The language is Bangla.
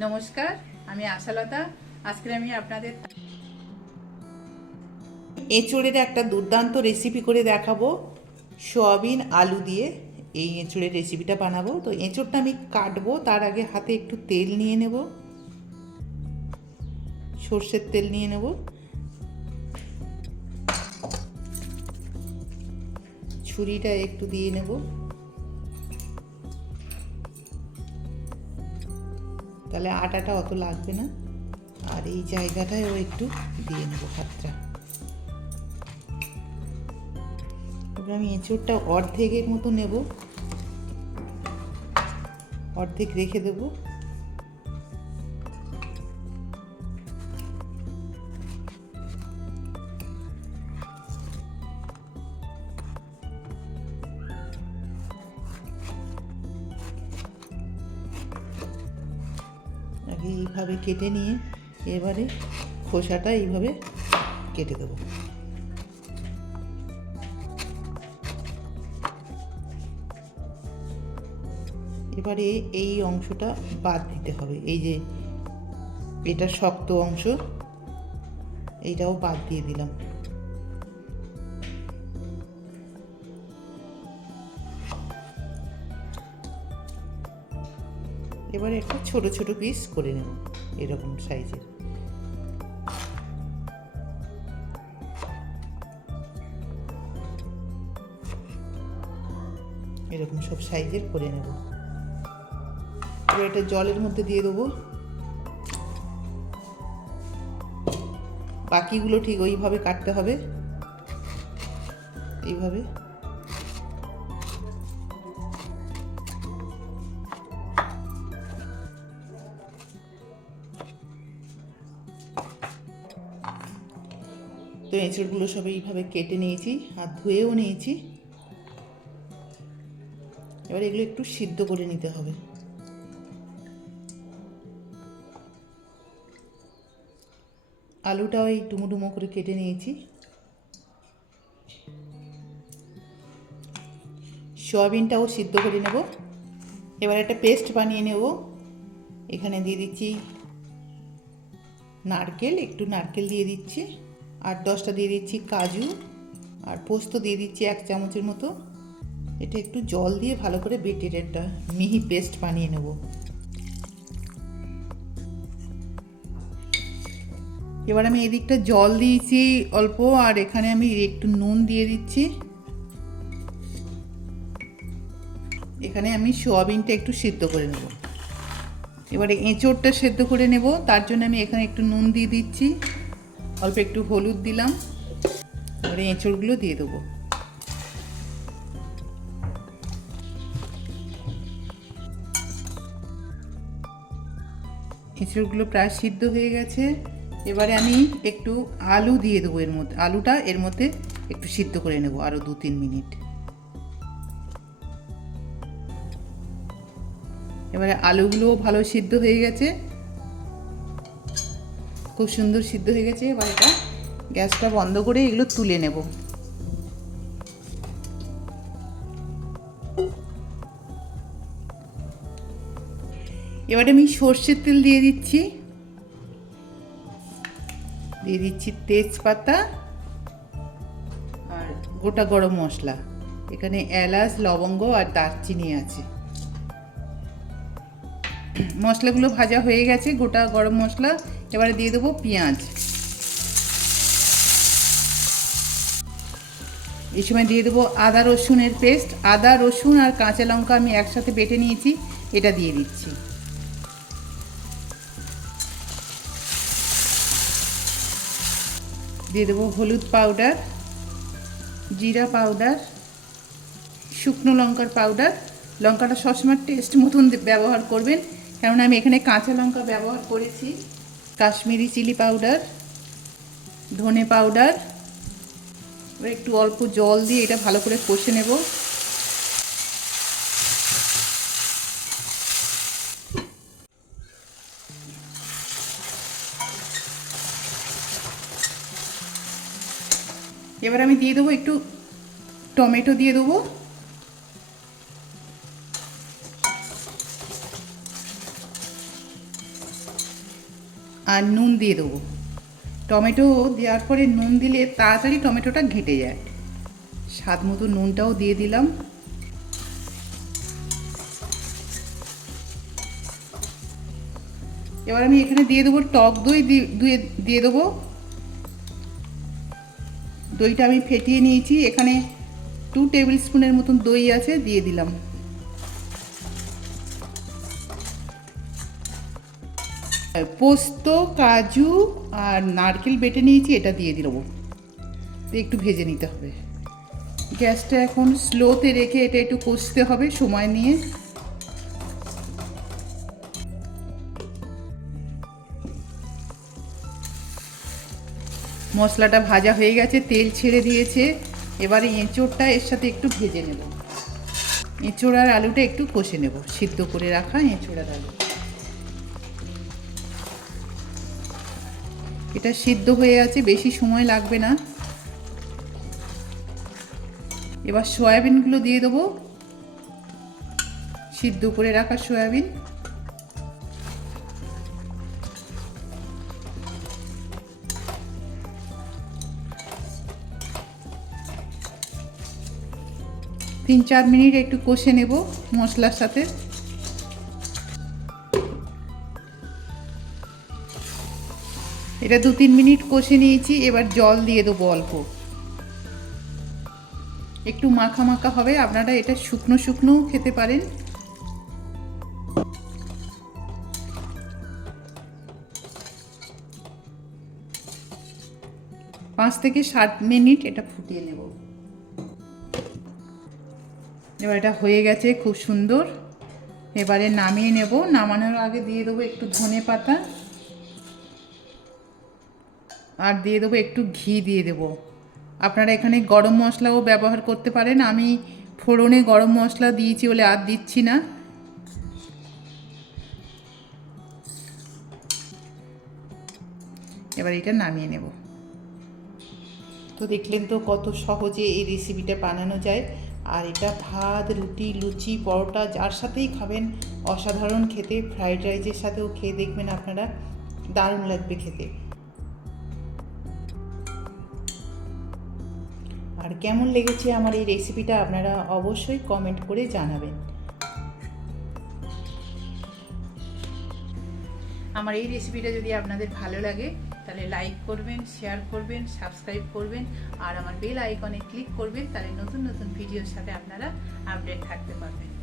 নমস্কার, আমি আশালতা। আজকে আমি আপনাদের এঁচড়ের একটা দুর্দান্ত রেসিপি করে দেখাবো। সয়াবিন, আলু দিয়ে এই এঁচড়ের রেসিপিটা বানাবো। তো এঁচড়টা আমি কাটবো, তার আগে হাতে একটু তেল নিয়ে নেব। সর্ষের তেল নিয়ে নেব। ছুরিটা একটু দিয়ে নেব। তাহলে আটাটা অত লাগবে না। আর এই জায়গাটায় ও একটু দিয়ে নেব ভাতটা। এবার আমি এঁচোড়টা অর্ধেকের মতো নেব। অর্ধেক রেখে দেব। এইভাবে কেটে নিয়ে এবারে খোসাটা এইভাবে কেটে দেবো। এবারে এই অংশটা বাদ দিতে হবে। এই যে এটা শক্ত অংশ, এইটাও বাদ দিয়ে দিলাম। এবারে একটা ছোট ছোট পিস করে নেব এরকম সাইজের এরকম সব সাইজের করে নেব। এটা জলের মধ্যে দিয়ে দেবো। বাকিগুলো ঠিক ওইভাবে কাটতে হবে। এইভাবে। তো এঁচড়গুলো সব এইভাবে কেটে নিয়েছি আর ধুয়েও নিয়েছি। এবার এগুলো একটু সিদ্ধ করে নিতে হবে। আলুটাও এই ডুমো করে কেটে নিয়েছি। সয়াবিনটাও সিদ্ধ করে নেব। এবার একটা পেস্ট বানিয়ে নেব। এখানে দিয়ে দিচ্ছি নারকেল, একটু নারকেল দিয়ে দিচ্ছি। আর দশটা দিয়ে দিচ্ছি কাজু আর পোস্ত দিয়ে দিচ্ছি এক চামচের মতো। এটা একটু জল দিয়ে ভালো করে বেটে একটা মিহি পেস্ট বানিয়ে নেব। এবার আমি এদিকটা জল দিয়েছি অল্প আর এখানে আমি একটু নুন দিয়ে দিচ্ছি। এখানে আমি সোয়াবিনটা একটু সিদ্ধ করে নেব। এবারে এঁচোড়টা সেদ্ধ করে নেব, তার জন্য আমি এখানে একটু নুন দিয়ে দিচ্ছি। অল্প একটু হলুদ দিলাম। এবারে এঁচোড়গুলো দিয়ে দেবো। এঁচড়গুলো প্রায় সিদ্ধ হয়ে গেছে। এবারে আমি একটু আলু দিয়ে দেবো এর মধ্যে। আলুটা এর মধ্যে একটু সিদ্ধ করে নেব আরও দু তিন মিনিট। এবারে আলুগুলোও ভালো সিদ্ধ হয়ে গেছে। খুব সুন্দর সিদ্ধ হয়ে গেছে, এবার এটা গ্যাসটা বন্ধ করে এগুলো তুলে নেব। এবারে আমি সর্ষের তেল দিয়ে দিচ্ছি। দিয়ে দিচ্ছি তেজপাতা আর গোটা গরম মশলা। এখানে এলাচ, লবঙ্গ আর দারচিনি আছে। মশলাগুলো ভাজা হয়ে গেছে, গোটা গরম মশলা। এবারে দিয়ে দেবো পেঁয়াজ। এই সময় দিয়ে দেবো আদা রসুনের পেস্ট। আদা, রসুন আর কাঁচা লঙ্কা আমি একসাথে বেটে নিয়েছি, এটা দিয়ে দিচ্ছি। দিয়ে দেবো হলুদ পাউডার, জিরা পাউডার, শুকনো লঙ্কার পাউডার। লঙ্কাটা সবসময় টেস্ট মতন ব্যবহার করবেন। কেননা আমি এখানে কাঁচা লঙ্কা ব্যবহার করেছি। কাশ্মীরি চিলি পাউডার, ধনে পাউডার একটু অল্প জল দিয়ে এটা ভালো করে কষে নেব। এবার আমি দিয়ে দেবো একটু টমেটো দিয়ে দেবো। আর নুন দিয়ে দেবো। টমেটো দেওয়ার পরে নুন দিলে তাড়াতাড়ি টমেটোটা ঘেঁটে যায়। স্বাদ মতো নুনটাও দিয়ে দিলাম। এবার আমি এখানে দিয়ে দেবো টক দই দিয়ে দিয়ে দেবো। দইটা আমি ফেটিয়ে নিয়েছি। এখানে টু টেবিল স্পুনের মতন দই আছে, দিয়ে দিলাম। পোস্ত, কাজু আর নারকেল বেটে নিয়েছি, এটা দিয়ে দেবো। একটু ভেজে নিতে হবে। গ্যাসটা এখন স্লোতে রেখে এটা একটু কষতে হবে সময় নিয়ে। মশলাটা ভাজা হয়ে গেছে, তেল ছেড়ে দিয়েছে। এবারে এঁচোড়টা এর সাথে একটু ভেজে নেব। এঁচোড় আর আলুটা একটু কষে নেব। সিদ্ধ করে রাখা এঁচোড় আর আলু। এটা সিদ্ধ হয়ে আছে, বেশি সময় লাগবে না। এবার সয়াবিনগুলো দিয়ে দেবো। সিদ্ধ করে রাখা সয়াবিন। তিন চার মিনিট একটু কষে নেব মশলার সাথে। এটা দু তিন মিনিট কষে নিয়েছি, এবার জল দিয়ে দেবো অল্প। একটু মাখা মাখা হবে, আপনারা এটা শুকনো শুকনোও খেতে পারেন। পাঁচ থেকে ষাট মিনিট এটা ফুটিয়ে নেব। এবার এটা হয়ে গেছে খুব সুন্দর। এবারে নামিয়ে নেব, নামানোর আগে দিয়ে দেবো একটু ধনে পাতা। আর দিয়ে দেবো একটু ঘি দিয়ে দেবো। আপনারা এখানে গরম মশলাও ব্যবহার করতে পারেন। আমি ফোড়নে গরম মশলা দিয়েছি বলে আর দিচ্ছি না। এবার এটা নামিয়ে নেব। তো দেখলেন তো কত সহজে এই রেসিপিটা বানানো যায়। আর এটা ভাত, রুটি, লুচি, পরোটা যার সাথেই খাবেন, অসাধারণ খেতে। ফ্রাইড রাইসের সাথেও খেয়ে দেখবেন আপনারা। দারুণ লাগবে খেতে। আর কেমন লেগেছে আমার এই রেসিপিটা আপনারা অবশ্যই কমেন্ট করে জানাবেন। আমার এই রেসিপিটা যদি আপনাদের ভালো লাগে, তাহলে লাইক করবেন শেয়ার করবেন সাবস্ক্রাইব করবেন, আর আমার বেল আইকনে ক্লিক করবেন, তাহলে নতুন নতুন ভিডিওর সাথে আপনারা আপডেট থাকতে পারবেন।